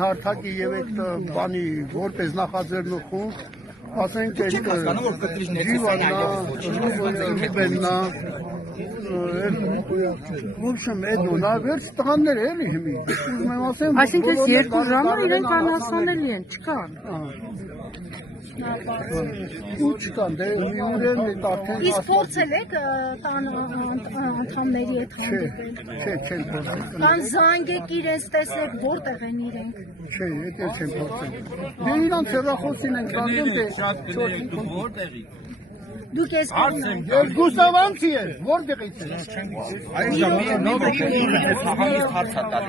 Հարթակի եւ այդ բանի որպես նախաձեռնություն ասենք այդ Ռուբեննա в общем էդոնա վերջ տղաներ էլի հիմի ուզում եմ ասեմ այսինքն այս երկու ժամը իրենք անհասանելի են չկան ու չկան դե ուրեմն այդ արդեն իսկ փորձել եք տան անդամների հետ հանդիպել չեն փորձել կան զանգեք իրենց տեսեք որտեղ են իրենք չէ դա չեն փորձել դե իրանց հեռախոսին են կանգնում դե որտեղի դուք ես Գուսավանցի է որտեղից է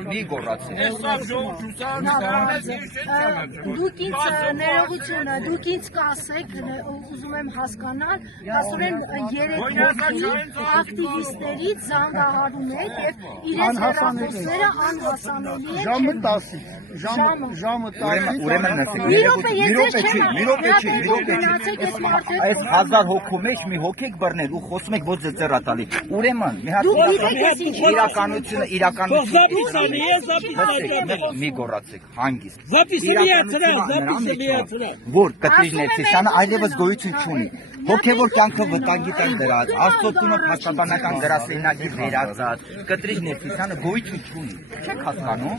մի գոռացի դուք ինձ ներողությունը դուք ինձ կասեք ուզում եմ հասկանալ ասորեն երեք ակտիվիստներից զանգահարում եք եւ իրենց հեռախոսները անհասանելի են ժամը 10-ից ժամը 10-ից ուրեմն մի րոպե այս 1000 հոգու մեջ մի հոգեք բռնել ու խոսում եք ոչ ձեռա տալի ուրեմն մի հատ իրականությունը մի գոռացեք հանգիստ որ կտրիժներցիսանը այլևս գոյություն չունի հոգևոր կյանքը վտանգի տակ դրած աստծո տունը փաստաբանական գրասենյակի վերածած կտրիժներցիսանը գոյություն չունի չեք հասկանում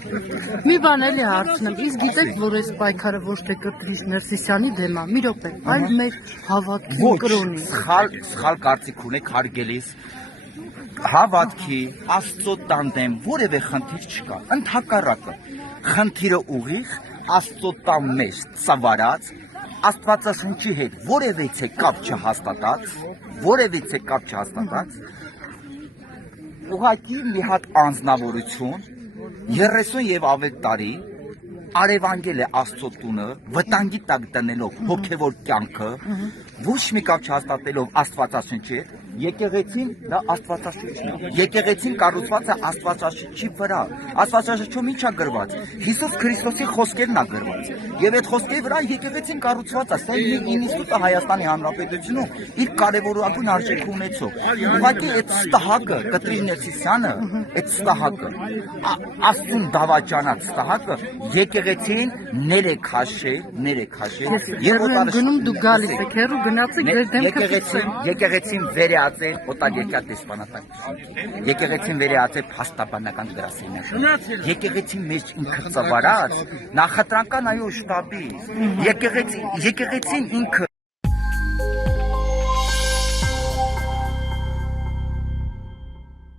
մի բան էլի հարցնեմ իսկ գիտեք որ այս պայքարը ոչ թե կտրիժ Ներսիսյանի դեմ է մի րոպե այլ մեր հավատքի կրոնի սխալ կարծիք ունեք հարգելիս հավատքի աստծո տան դեմ որևէ խնդիր չկա ընդհակառակը խնդիրը ուղիղ աստծո տան մեջ ծավալած աստվածաշնչի հետ որևէ կապ չհաստատած ուղղակի մի հատ անձնավորություն 30 եւ ավել տարի արևանգել է աստծո տունը վտանգի տակ դնելով հոգևոր կյանքը ոչ մի կապ չհաստատելով աստվածաշնչի հետ եկեղեցին դա աստվածաշունչն է եկեղեցին կառուցված է աստվածաշնչի վրա աստվածաշնչում ի՞նչ է գրված Հիսուս Քրիստոսի խոսքերն է գրված եւ այդ խոսքերի վրա եկեղեցին կառուցված է սա մի ինստիտուտ է Հայաստանի Հանրապետությունում իր կարևորագույն արժեք ունեցող ուղղակի այդ ստահակը Կտրիժ Ներսիսյանը այդ ստահակը աստծուն դավաճանած ստահակը եկեղեցին ներեքաշել եւ գնում դու գալիս եք հերու գնացեք ձեր դեմքը եկեղեցին վերեածել օտարերկրյա դեսպանատան եկեղեցին վերեածել փաստաբանական գրասենյակ եկեղեցին մեջ ինքը ծավալած նախատրանքան այո շտաբի եկեղեցին ինքը